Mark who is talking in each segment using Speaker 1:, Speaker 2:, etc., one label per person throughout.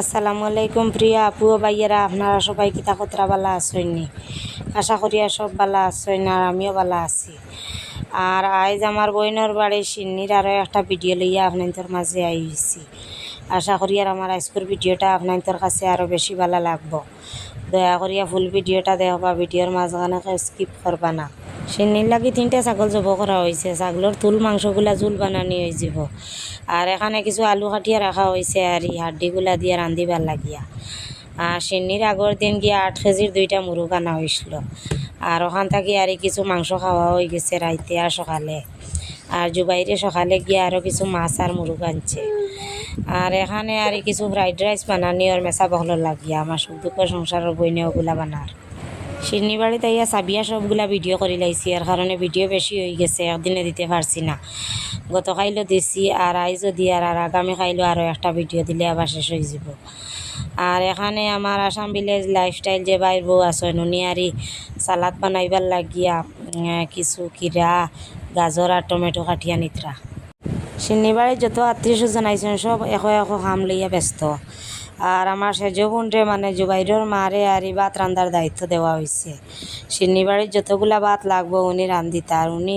Speaker 1: আসসালামু আলাইকুম প্রিয়া আপু ভাইয়েরা, আপনারা সবাই কিতা কতরা বালা আসইনি আশা করি সব বালা আসইন আর আমিও বালা আছি। আর আজ আমার বইনের বাড়ি সিন্নির আরও একটা ভিডিও লইয়া আপনাদের মাঝে আইছি। আশা করি আর আমার আজকের ভিডিওটা আপনাদের কাছে আরও বেশি ভালো লাগবো। দয়া করিয়া ফুল ভিডিওটা দেখবা ভিডিওর মাঝখানে স্কিপ করবা না। সিন্নির লাগি তিনটা ছাগল জব করা হয়েছে ছাগলের তুল মাংসগুলা জুল বানানি হয়ে যাব। আর এখানে কিছু আলু কাটিয়া রাখা হয়েছে আর এই হাড্ডিগুলা দিয়ে রান্ধিবার লাগিয়া। আর সিন্নির আগর দিন গিয়া আট কেজির দুইটা মুরগ আনা হয়েছিল আর ওখান থেকে আর কিছু মাংস খাওয়া হয়ে গেছে রাইতে আর সকালে। আর জুবাইরে সকালে গিয়ে আরও কিছু মাছ আর মুরগ আনছে। আর এখানে আর কিছু ফ্রাইড রাইস বানানি, আর মেসা বহল লাগিয়া আমার সুখ দুঃখ সংসারের বইনে ওগুলা বানার সিডনি বাড়িতে ইয়া সাবিয়া সবগুলা ভিডিও করে লাইছি আর কারণে ভিডিও বেশি হয়ে গেছে, একদিনে দিতে পারছি না। গত খাইলো দিছি আর আইজও দিয়ে আর আর আগামী খাইলো আরও একটা ভিডিও দিলে আবার শেষ হয়ে যাব। আর এখানে আমার আসাম ভিলেজ লাইফস্টাইল যে বাইর বউ আছে, নুনি আরি সালাদ বানাইবার লাগিয়া কিছু কিরা গাজর আর টমেটো কাটিয়া নিত্রা সিন্নিবাড়ির যত আত্মীয় স্বজন আইসেন সব এখো এখো খাম লইয়া ব্যস্ত। আর আমার সেজ বোনরে মানে জুবাইরের মারে আর এই ভাত রান্দার দায়িত্ব দেওয়া হয়েছে সিন্নিবাড়ির যতগুলা ভাত লাগবো উনি রান্ধিতা আর উনি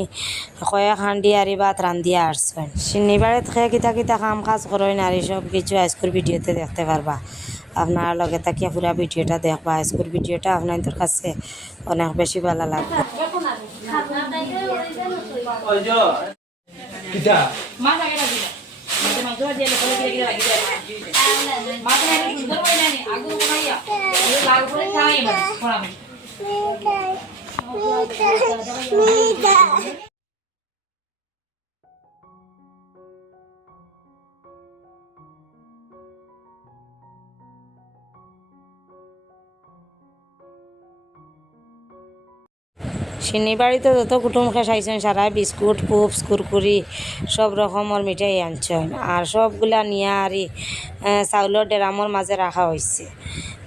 Speaker 1: কয়েক হান্ডি আর এই ভাত রান্ধিয়া আসছেন সিন্নিবাড়িত খেয়ে কিতা কিতা কাম কাজ করেন আর সব কিছু আজকের ভিডিওতে দেখতে পারবা আপনার লগে তাকিয়া পুরা ভিডিওটা দেখবা আজকের ভিডিওটা আপনাদের কাছে অনেক বেশি ভালো লাগবে
Speaker 2: কিতা
Speaker 3: মাছ আগে রাখি মাংস ভাজি এলে কলে কিরে কিরে মাছ আগে সুন্দর করে নেনি আগুন বানাইয়া এগুলো লাল করে খাওয়াই মানে করাবে
Speaker 1: সিন্নি বাড়িতে যত কুটুম খেস সারা বিস্কুট পুপস কুরকুরি সব রকমের মিঠাই আনছেন। আর সবগুলা নিয়ে আর ই, আহ, চাউলের ডেরামর মাঝে রাখা হয়েছে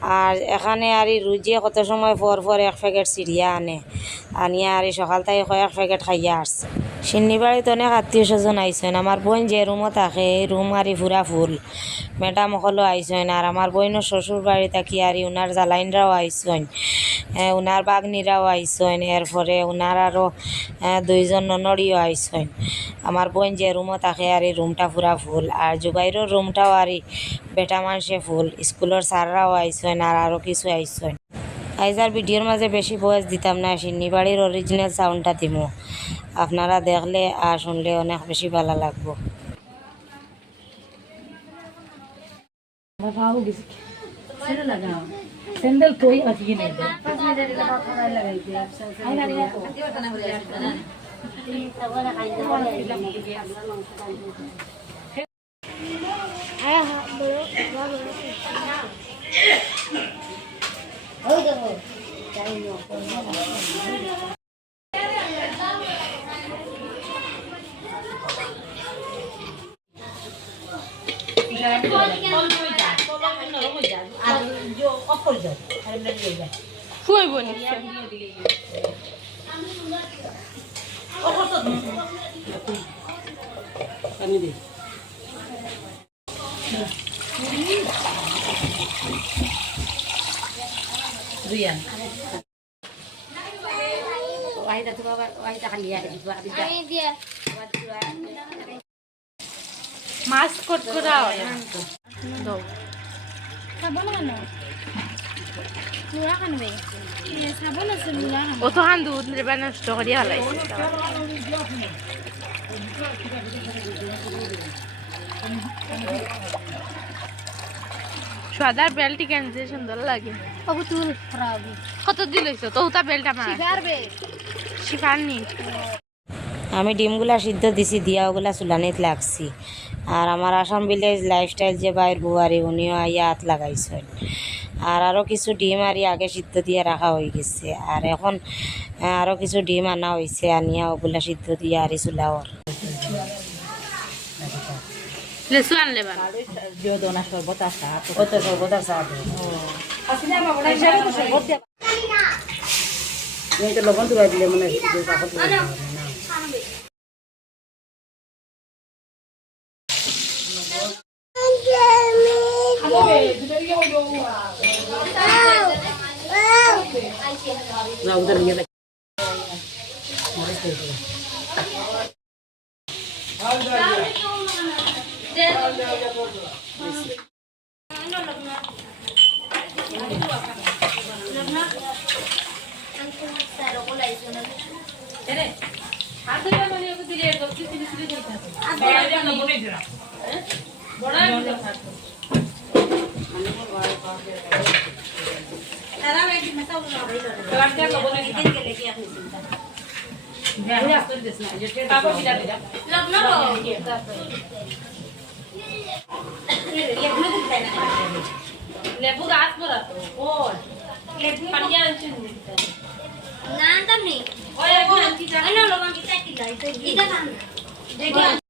Speaker 1: আর এখানে আর ই রুজিয়ে কত সময় পর পর এক প্যাকেট চিড়িয়া আনে। আনিয়া আর সকালটাই সকাল থেকে কয়েক প্যাকেট খাইয়া আসছে সিন্নি অনেক আত্মীয় স্বজন আইসেন আমার বোন যে রুমও থাকে এই রুম আর ফুরা ফুল। ম্যাডাম সকলও আইসেন আর আমার বোনের শ্বশুর বাড়ি থাকি আর উনার জালাইনরাও আইসেন উনার বাগনিরাও আইসেন এরপরে উনার আরও দুইজন ননড়িও আইসেন আমার বোন যে রুমও থাকে আর এই রুমটা পুরা ফুল। আর জুবাইরের রুমটাও আরি বেটা মানুষে ফুল। স্কুলের স্যাররাও আইসেন আর আরও কিছু আইসেন আইজার ভিডিওর মাঝে বেশি বয়স দিতাম না সিন্নি বাড়ির অরিজিনাল সাউন্ডটা দিমো। আপনারা দেখলে আর শুনলে অনেক বেশি ভালো লাগবো।
Speaker 3: স্যান্ডেল কই আছে কি নেই
Speaker 4: নিশ্চয়
Speaker 2: পানি দে
Speaker 3: দুইয়ান
Speaker 4: মাছ কট করা হয় দাও
Speaker 5: খাব না কেন লুড়া খানবে চাবো না লুড়া খান
Speaker 4: অত খান দুধ নেবা নষ্ট করিয়া হলাইছে সাদার বেলটি কেনছে সুন্দর লাগে।
Speaker 5: বাবু তুল খারাপ
Speaker 4: কত দিল তো তা বেলটা আমার শিখাননি।
Speaker 1: আমি ডিমগুলা সিদ্ধ দিছি দিয়া ওগুলা চুলানিত লাগছি। আর আমার আসাম ভিলেজ লাইফস্টাইল যে বাইর বুয়ারি উনিও আইয়া হাত লাগাইছেন। আর আরও কিছু ডিম আর আগে সিদ্ধ দিয়ে রাখা হয়ে গেছে। আর এখন আরও কিছু ডিম আনা হয়েছে আনিয়া ওগুলা সিদ্ধ দিয়ে আরি চুলাওর
Speaker 4: লেসু আনলে বা
Speaker 3: দিও দোনা শরবত আসা
Speaker 1: কত সর্বদা চা লবণ তুলা দিলে মানে
Speaker 5: আমি
Speaker 3: না উধর নিয়ে দেখ লেবু গাছ পড়া তো ওই পানিয়া আনছেন
Speaker 5: না আনতাম নি
Speaker 3: ওই লেবু আনছি যা
Speaker 5: আইনা লবণ কি চাকি লাই তো এটা দেখি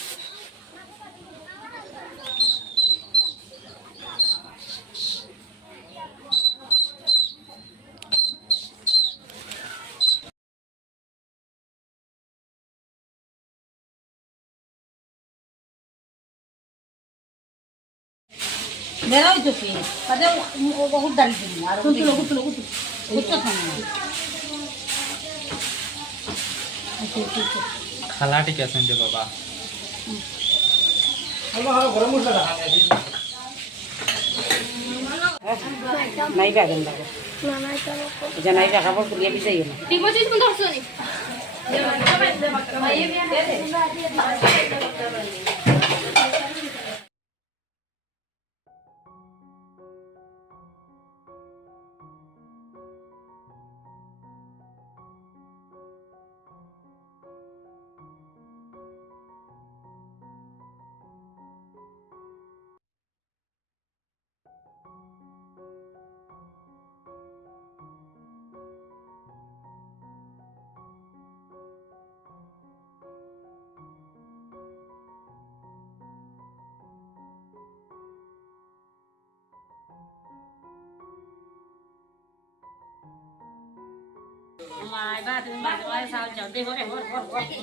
Speaker 3: কি তাদের বহুত দাঁড়িয়ে দিন আর কুতুলো কুতুলো কুতুলো কুতুলো
Speaker 2: খালা ঠিক আছেন যে বাবা।
Speaker 1: নাইবা লাগে যে নাইবা খাবার কুলিয়া না
Speaker 5: ঠিক আছে তুমি ধরছো নি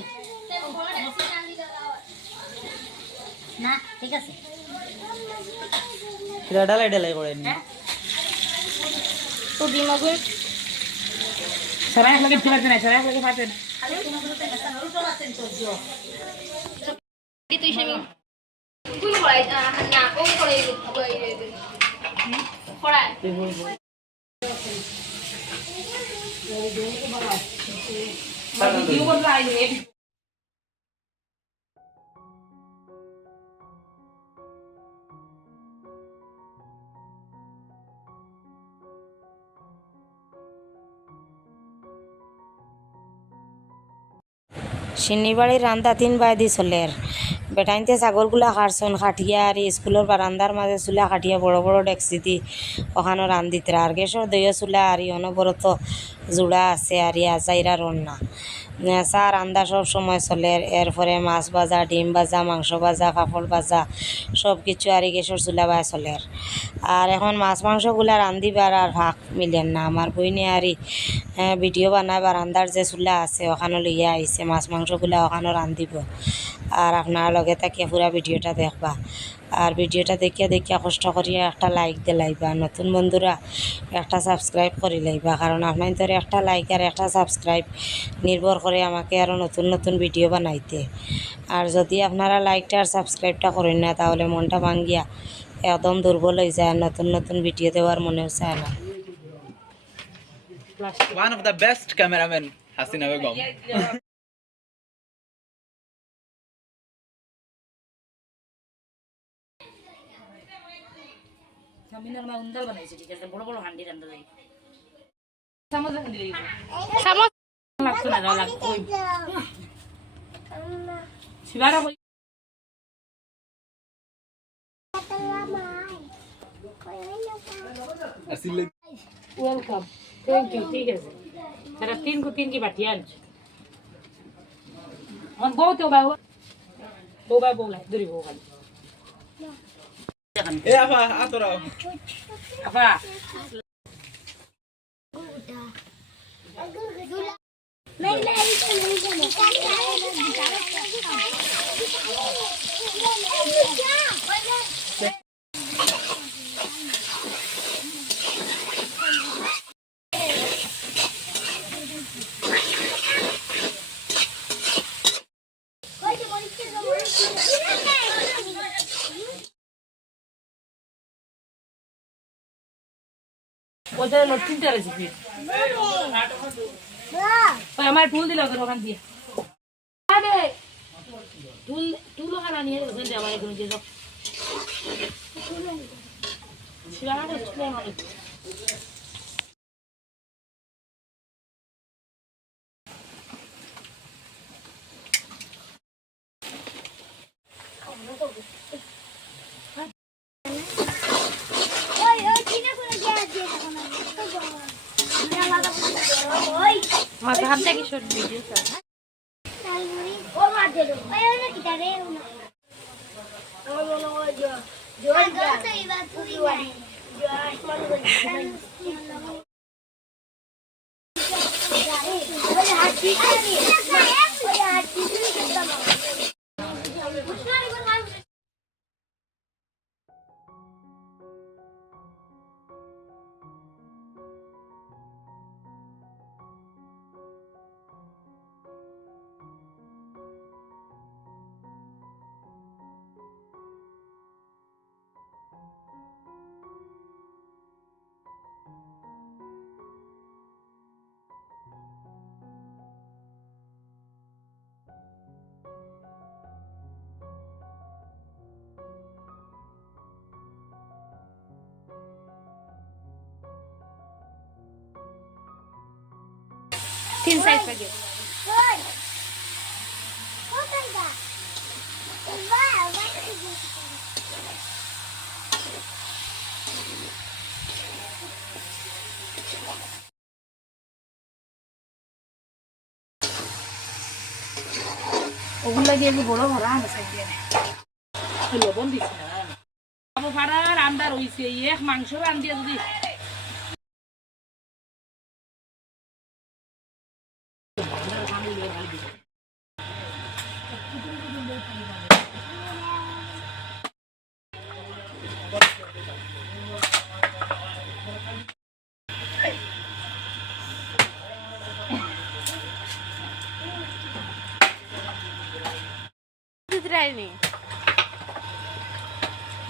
Speaker 5: না ঠিক আছে
Speaker 2: ডালাই ডালাই করেন
Speaker 5: তো দিমাগুন
Speaker 3: সারা এক লাগে ফেলাতে নাই সারা এক লাগে পাতে
Speaker 5: তুই সেমি কুই করাই না ও করাই করাই
Speaker 1: শিন্নিবাড়ির রান্দা তিন বাইদি চলের বেটাইনতে ছাগলগুলা খাটছন খাটিয়া আর স্কুলের বারান্দার মাঝে চুলা খাটিয়া বড় বড় ডেকসি দি ওখানো রান্দিতরা আর গ্যাসের দইয় চুলা আর অনবরত জোড়া আছে আর ইয়া জাইরা রন্না চা রান্দা সব সময় চলে এরপরে মাছ ভাজা, ডিম ভাজা, মাংস ভাজা পাপড় ভাজা, সব কিছু আর এই গ্যাসের চুলা বাই চলে। আর এখন মাছ মাংসগুলা রান্দিবার আর ভাগ মিলেন না। আমার বইনে আর ভিডিও বানায় বারান্দার যে চুলা আছে ওখানে লইয়া আইছে মাছ মাংসগুলা ওখানে রান্ধিব আর আপনার লগে তাকিয়া পুরা ভিডিওটা দেখবা। আর ভিডিওটা দেখিয়া দেখিয়া কষ্ট করিয়া একটা লাইক দিয়ে লাইবা। নতুন বন্ধুরা একটা সাবস্ক্রাইব করে লাইবা। কারণ আপনার ধরে একটা লাইক আর একটা সাবস্ক্রাইব নির্ভর করে আমাকে আরও নতুন নতুন ভিডিও বানাইতে। আর যদি আপনারা লাইকটা আর সাবস্ক্রাইবটা করেন না, তাহলে মনটা ভাঙ্গিয়া একদম দুর্বল হয়ে যায়। নতুন নতুন ভিডিও দেওয়ার মনেও চায় না।
Speaker 2: বেগম।
Speaker 3: কামিনার মা উন্দাল বানাইছে ঠিক আছে বড় ওয়েলকাম থ্যাংক ইউ ঠিক আছে। তারা তিন কো তিন কি বাটি আনছে। আমার বউ তো বাবু বউ বাবু বউ লাই দূরে বউ
Speaker 2: এ আপা আতরাও
Speaker 3: আপা ওদের লোক তিনটা রেসিপি আমার ফুল দিল ওদের ওখান দিয়ে। টুল টুল ওখানে নিয়ে ওখান দিয়ে আমার এখানে দিয়ে দাও শিরাটা টুল আমার
Speaker 4: মাথা হাত দেখি শর্ট তিন সাইজ প্যাকেট।
Speaker 3: ওগুলো দিয়ে একটু বড় ভরা আছে লবণ দিছে। আবার ফাড়ার আন্ডার হইছে এক মাংস রান্ধিয়া যদি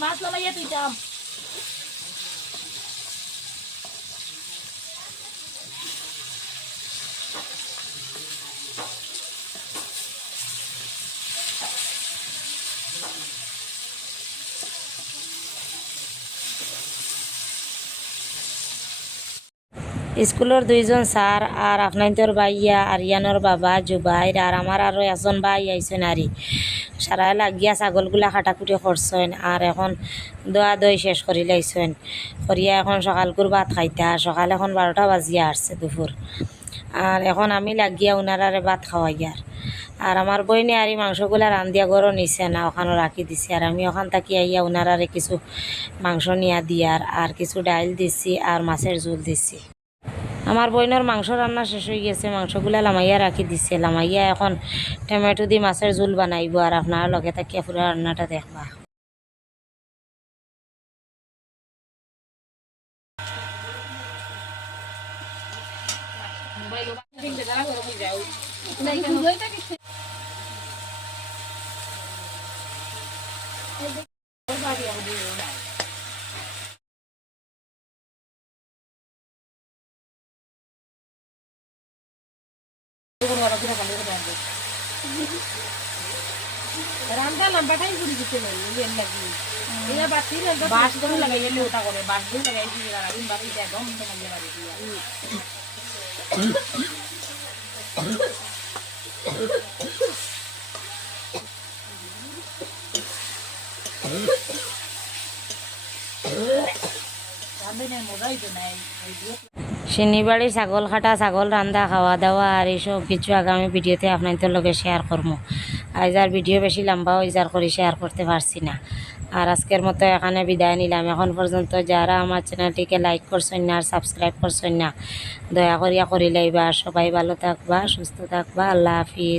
Speaker 3: মাছলা মাইয়া তুই
Speaker 1: স্কুলের দুইজন স্যার আর আপনাইতর বাইয়া আর বাবা জুবাইর আর আমার আরও এজন ভাই আইসেন আরি সারা লাগিয়া ছাগলগুলা খাটাকুটি করছেন আর এখন দোয়া দই শেষ করি লাইছেন করিয়া এখন সকালকুর ভাত খাইতা সকাল এখন বারোটা বাজিয়া আসছে দুপুর আর এখন আমি লাগিয়া উনারারে ভাত খাওয়াইয়ার আর আমার বইনে আর এই মাংসগুলা রান্ধিয়া গরো নিছে না, ওখানে রাখি দিছি। আর আমি ওখান থাকি আইয়া উনারারে কিছু মাংস নিয়া দিয়ার আর কিছু ডাইল দিছি আর মাছের ঝোল দিছি। আমার বইনের মাংস রান্না শেষ হয়ে গেছে, মাংসগুলা লামাইয়া রাখি দিছে। লামাইয়া এখন টমেটো দিয়ে মাছের ঝোল বানাইব আর আপনার লগে থাকিয়া পুরো রান্নাটা দেখবা।
Speaker 4: রান্না লম্বাটাই ঘুরি দিতে পারি এর লাগি এটা বাতি
Speaker 3: বাস করে লাগাই এলে ওটা করে বাস করে লাগাই দিয়ে লাগাই বাকি দেয় দম তো মাঝে বাড়ি দিয়া। রান্ধে নাই মজাই তো নাই।
Speaker 1: শনিবারে ছাগল খাটা, ছাগল রান্ধা, খাওয়া দাওয়া আর এইসব কিছু আগামী ভিডিওতে আপনাদের লগে শেয়ার করব আর ভিডিও বেশি লম্বা হয়ে যার করে শেয়ার করতে পারছি না। আর আজকের মতো এখানে বিদায় নিলাম। এখন পর্যন্ত যারা আমার চ্যানেলটিকে লাইক করছেন না আর সাবস্ক্রাইব করছেন না, দয়া করিয়া করিলে বা সবাই ভালো থাকবা, সুস্থ থাকবা। আল্লাহ হাফিজ।